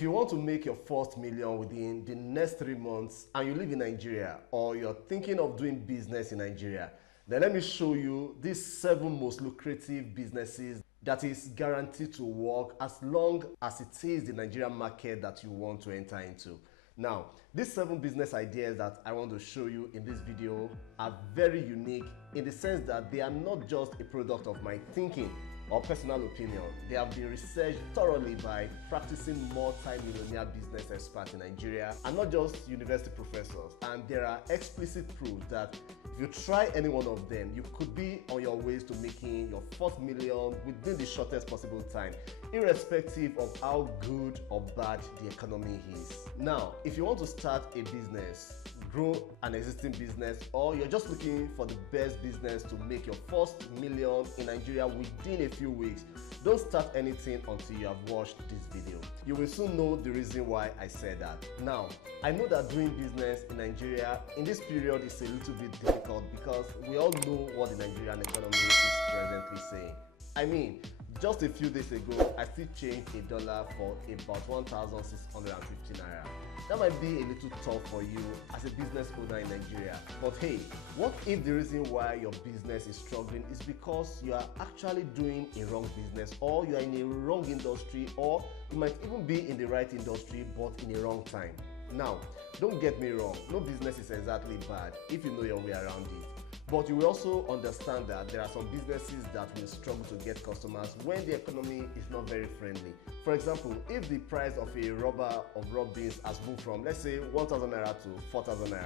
If you want to make your first million within the next 3 months and you live in Nigeria or you're thinking of doing business in Nigeria, then let me show you these 7 most lucrative businesses that is guaranteed to work as long as it is the Nigerian market that you want to enter into. Now, these 7 business ideas that I want to show you in this video are very unique in the sense that they are not just a product of my thinking or personal opinion. They have been researched thoroughly by practicing multi-millionaire business experts in Nigeria and not just university professors. And there are explicit proof that if you try any one of them, you could be on your ways to making your first million within the shortest possible time, irrespective of how good or bad the economy is. Now, if you want to start a business, grow an existing business, or you're just looking for the best business to make your first million in Nigeria within a few weeks, don't start anything until you have watched this video. You will soon know the reason why I said that. Now, I know that doing business in Nigeria in this period is a little bit difficult because we all know what the Nigerian economy is presently saying. I mean, just a few days ago, I still changed $1 for about 1,650 naira. That might be a little tough for you as a business owner in Nigeria. But hey, what if the reason why your business is struggling is because you are actually doing a wrong business, or you are in a wrong industry, or you might even be in the right industry but in the wrong time? Now, don't get me wrong, no business is exactly bad if you know your way around it. But you will also understand that there are some businesses that will struggle to get customers when the economy is not very friendly. For example, if the price of a rubber of raw beans has moved from, let's say, 1,000 naira to 4,000 naira,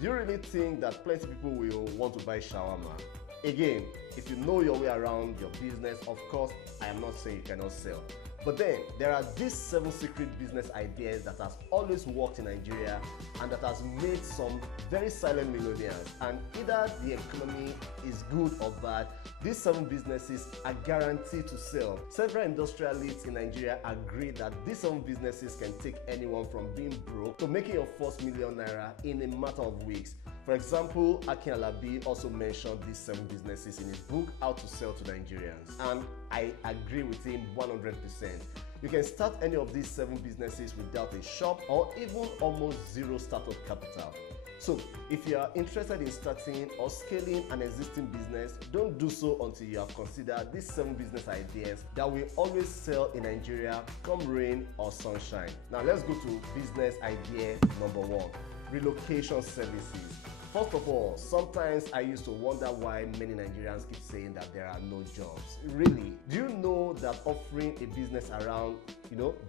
do you really think that plenty of people will want to buy shawarma? Again, if you know your way around your business, of course, I am not saying you cannot sell. But then, there are these 7 secret business ideas that has always worked in Nigeria and that has made some very silent millionaires. And either the economy is good or bad, these 7 businesses are guaranteed to sell. Several industrialists in Nigeria agree that these 7 businesses can take anyone from being broke to making your first million naira in a matter of weeks. For example, Akin Alabi also mentioned these 7 businesses in his book, How to Sell to Nigerians. And I agree with him 100%. You can start any of these 7 businesses without a shop or even almost zero startup capital. So, if you are interested in starting or scaling an existing business, don't do so until you have considered these 7 business ideas that will always sell in Nigeria, come rain or sunshine. Now, let's go to business idea number 1, relocation services. First of all, sometimes I used to wonder why many Nigerians keep saying that there are no jobs. Really? Do you know that offering a business around,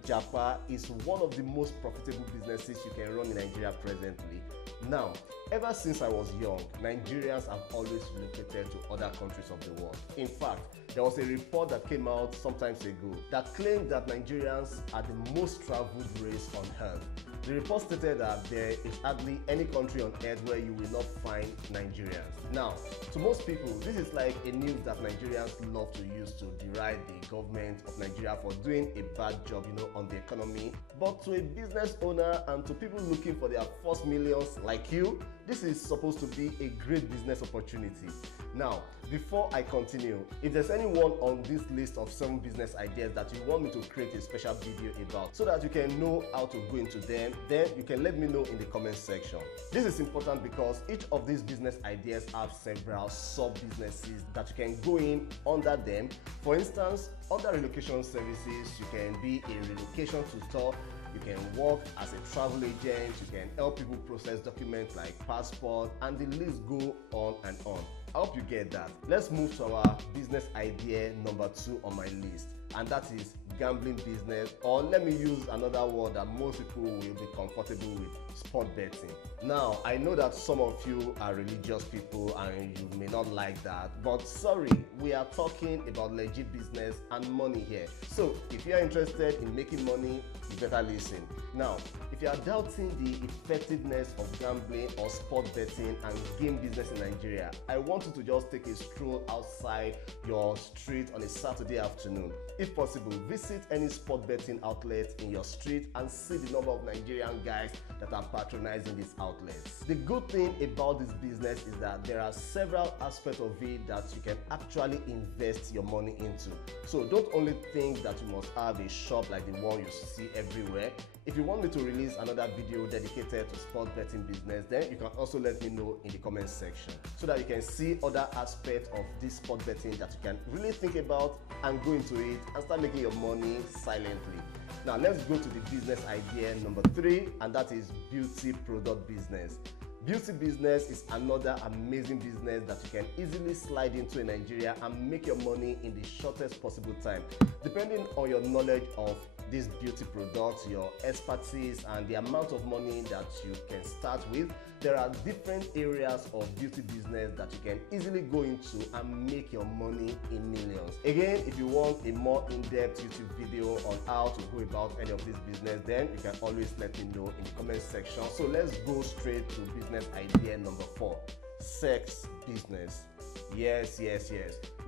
Japa is one of the most profitable businesses you can run in Nigeria presently? Now, ever since I was young, Nigerians have always relocated to other countries of the world. In fact, there was a report that came out some time ago that claimed that Nigerians are the most traveled race on earth. The report stated that there is hardly any country on earth where you will not find Nigerians. Now, to most people, this is like a news that Nigerians love to use to deride the government of Nigeria for doing a bad job, on the economy. But to a business owner and to people looking for their first millions like you, this is supposed to be a great business opportunity. Now, before I continue, if there's anyone on this list of 7 business ideas that you want me to create a special video about so that you can know how to go into them, then you can let me know in the comment section. This is important because each of these business ideas have several sub-businesses that you can go in under them. For instance, under relocation services, you can be a relocation tutor, you can work as a travel agent, you can help people process documents like passport, and the list go on and on. I hope you get that. Let's move to our business idea number 2 on my list, and that is gambling business, or let me use another word that most people will be comfortable with, sport betting. Now, I know that some of you are religious people and you may not like that, but sorry, we are talking about legit business and money here. So if you are interested in making money, you better listen. Now, if you are doubting the effectiveness of gambling or sport betting and game business in Nigeria, I want you to just take a stroll outside your street on a Saturday afternoon. If possible, visit visit any sport betting outlet in your street and see the number of Nigerian guys that are patronizing these outlets. The good thing about this business is that there are several aspects of it that you can actually invest your money into. So don't only think that you must have a shop like the one you see everywhere. If you want me to release another video dedicated to sport betting business, then you can also let me know in the comment section so that you can see other aspects of this sport betting that you can really think about and go into it and start making your money silently. Now let's go to the business idea number 3, and that is beauty product business. Beauty business is another amazing business that you can easily slide into in Nigeria and make your money in the shortest possible time. Depending on your knowledge of these beauty products, your expertise, and the amount of money that you can start with, there are different areas of beauty business that you can easily go into and make your money in millions. Again, if you want a more in-depth YouTube video on how to go about any of this business, then you can always let me know in the comment section. So let's go straight to business idea number 4, sex business. Yes.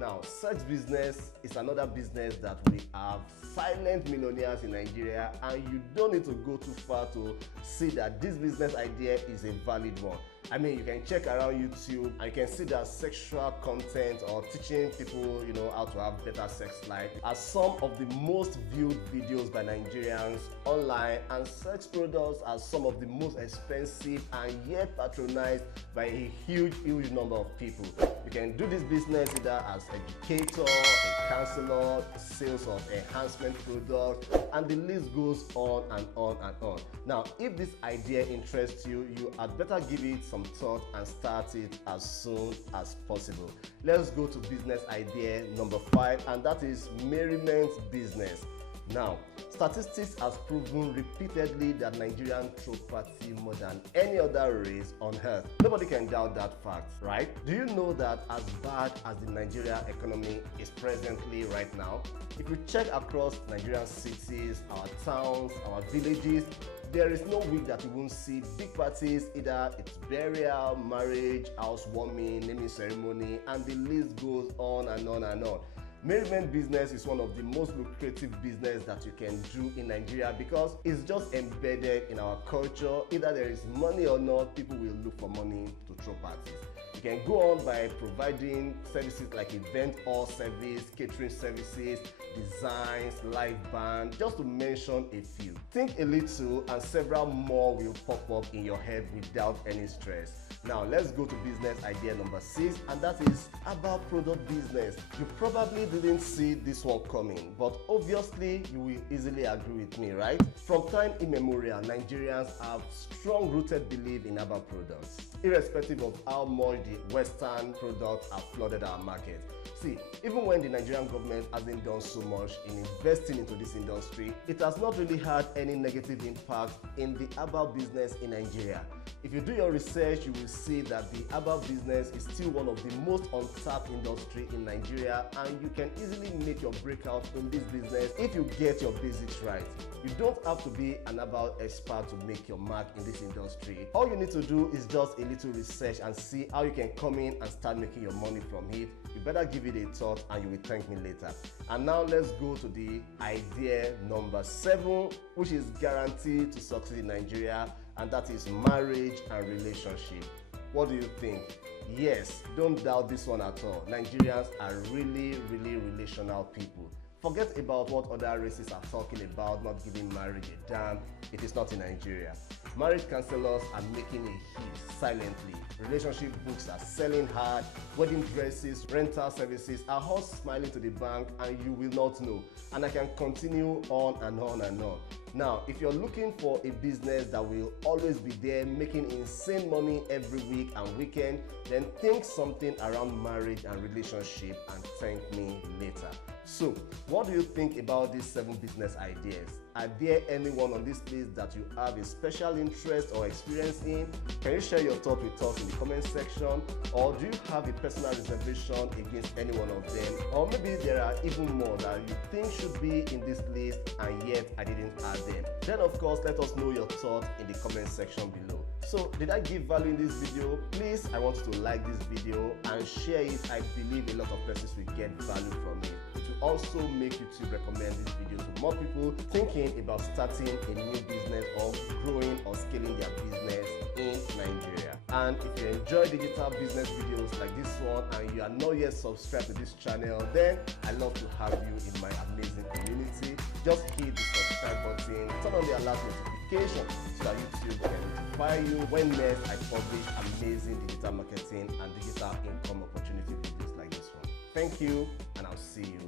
Now, sex business is another business that we have silent millionaires in Nigeria, and you don't need to go too far to see that this business idea is a valid one. I mean, you can check around YouTube and you can see that sexual content or teaching people, how to have better sex life are some of the most viewed videos by Nigerians online, and sex products are some of the most expensive and yet patronized by a huge number of people. You can do this business either as educator, a counselor, sales of enhancement products, and the list goes on and on and on. Now, if this idea interests you, you had better give it some thought and start it as soon as possible. Let's go to business idea number 5, and that is merriment business. Now, statistics has proven repeatedly that Nigerians throw party more than any other race on earth. Nobody can doubt that fact, right? Do you know that as bad as the Nigerian economy is presently right now, if you check across Nigerian cities, our towns, our villages, there is no week that you won't see big parties, either it's burial, marriage, housewarming, naming ceremony, and the list goes on and on and on. Merriment business is one of the most lucrative business that you can do in Nigeria because it's just embedded in our culture. Either there is money or not, people will look for money to throw parties. You can go on by providing services like event hall service, catering services, designs, live band, just to mention a few. Think a little and several more will pop up in your head without any stress. Now let's go to business idea number 6, and that is about product business. You probably didn't see this one coming, but obviously you will easily agree with me, right? From time immemorial, Nigerians have strong-rooted belief in herbal products, irrespective of how much the Western products have flooded our market. See, even when the Nigerian government hasn't done so much in investing into this industry, it has not really had any negative impact in the herbal business in Nigeria. If you do your research, you will see that the herbal business is still one of the most untapped industry in Nigeria, and you can easily make your breakout in this business if you get your basics right. You don't have to be an herbal expert to make your mark in this industry. All you need to do is just a little research and see how you can come in and start making your money from it. You better give it a thought and you will thank me later. And now let's go to the idea number 7, which is guaranteed to succeed in Nigeria, and that is marriage and relationship. What do you think? Yes, don't doubt this one at all. Nigerians are really relational people. Forget about what other races are talking about, not giving marriage a damn. It is not in Nigeria. Marriage counselors are making a hit silently. Relationship books are selling hard. Wedding dresses, rental services are all smiling to the bank, and you will not know. And I can continue on and on and on. Now, if you're looking for a business that will always be there making insane money every week and weekend, then think something around marriage and relationship and thank me later. So, what do you think about these 7 business ideas? Are there anyone on this list that you have a special interest or experience in? Can you share your thoughts with us in the comment section? Or do you have a personal reservation against any one of them? Or maybe there are even more that you think should be in this list and yet I didn't add them. Then of course, let us know your thoughts in the comment section below. So, did I give value in this video? Please, I want you to like this video and share it. I believe a lot of persons will get value from it. It will also make YouTube recommend this video to more people thinking about starting a new business or growing or scaling their business in Nigeria. And if you enjoy digital business videos like this one and you are not yet subscribed to this channel, then I'd love to have you in my amazing community. Just hit the subscribe button, turn on the alert notification so that YouTube can notify you when next I publish amazing digital marketing and digital income opportunity videos like this one. Thank you, and I'll see you